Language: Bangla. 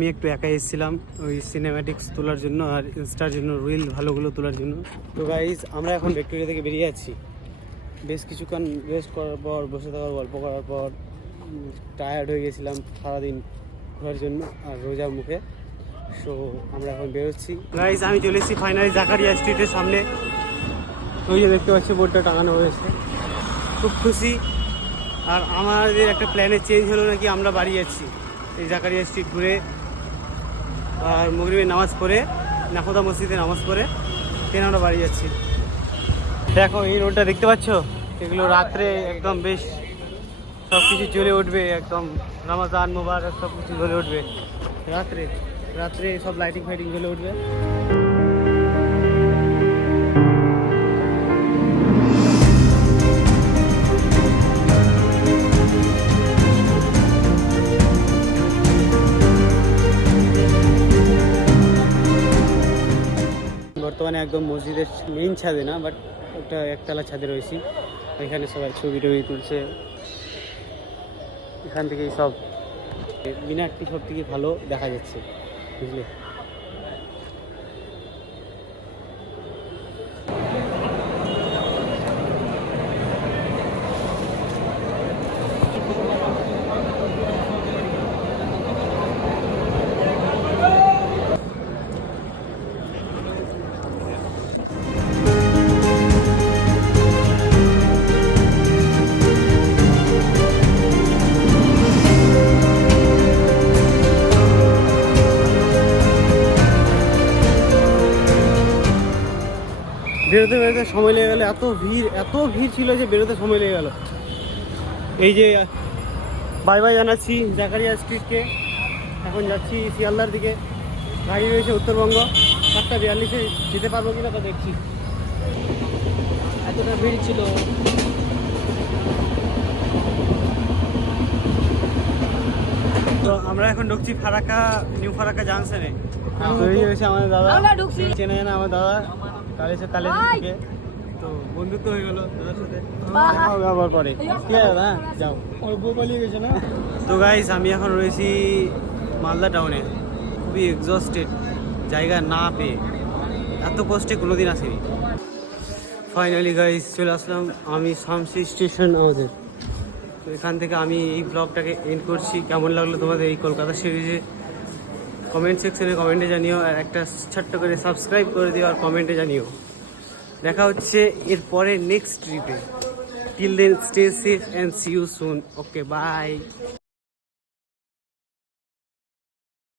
আমি একটু একাই এসেছিলাম ওই সিনেম্যাটিক্স তোলার জন্য আর ইনস্টার জন্য রিল ভালোগুলো তোলার জন্য। তো গাইজ আমরা এখন ভিক্টোরিয়া থেকে বেরিয়ে যাচ্ছি। বেশ কিছুক্ষণ রেস্ট করার পর, বসে থাকার গল্প করার পর টায়ার্ড হয়ে গেছিলাম সারাদিন ঘোরার জন্য আর রোজার মুখে। সো আমরা এখন বেরোচ্ছি। গাইজ আমি চলে এসেছি ফাইনালি জাকারিয়া স্ট্রিটের সামনে। ওই যে দেখতে পাচ্ছি বোর্ডটা টাঙানো হয়েছে, খুব খুশি। আর আমাদের একটা প্ল্যানের চেঞ্জ হলো নাকি, আমরা বাড়ি যাচ্ছি এই জাকারিয়া স্ট্রিট ঘুরে আর মাগরিবের নামাজ পড়ে, নাখোদা মসজিদে নামাজ পড়ে ট্রেন আমরা বাড়ি যাচ্ছি। দেখো এই রোডটা দেখতে পাচ্ছ, এগুলো রাত্রে একদম বেশ সব কিছু জ্বলে উঠবে, একদম রমজান মুবারক সব কিছু জ্বলে উঠবে রাত্রে রাত্রে, সব লাইটিং ফাইটিং জ্বলে উঠবে। বর্তমানে একদম মসজিদের মেইন ছাদে না, বাট একটা একতলা ছাদে রয়েছি। এখানে সবাই ছবি টবি তুলছে। এখান থেকেই সব মিনারটি সব থেকে ভালো দেখা যাচ্ছে, বুঝলে। বেরোতে বেরোতে সময় লেগে গেলো, এত ভিড় ছিল যে বেরোতে সময় লেগে গেল। এই যে বাই বাই জানাচ্ছি জাকারিয়া স্ট্রিটকে, এখন যাচ্ছি শিয়ালদার দিকে। গাড়ি রয়েছে উত্তরবঙ্গ, 7:42-এ যেতে পারবো কিনা তা দেখছি। এতটা ভিড় ছিল। তো আমরা এখন ঢুকছি ফারাক্কা, নিউ ফারাক্কা জাংশনে। তৈরি হয়েছে আমাদের দাদা, চেনে না আমার দাদা, তাহলে সে তাহলে থেকে তো বন্ধুত্ব হয়ে গেল দাদার সাথে, ব্যবহার করে। ঠিক আছে দাদা, যাও, ওর বউ পালিয়ে গেছে না। তো গাইস আমি এখন রয়েছি মালদা টাউনে, খুবই এক্সস্টেড, জায়গা না পেয়ে, এত কষ্টে কোনোদিন আসেনি। ফাইনালি গাইস চলে আসলাম আমি শামসি স্টেশন আমাদের। তো এখান থেকে আমি এই ব্লগটাকে এন্ড করছি। কেমন লাগলো তোমাদের এই কলকাতা সিরিজে কমেন্ট সেকশনে কমেন্টে জানিও, আর একটা ছোট্ট করে সাবস্ক্রাইব করে দিও আর কমেন্টে জানিও। দেখা হচ্ছে এরপরে নেক্সট ট্রিপে। Till then stay safe and see you soon. Okay, by.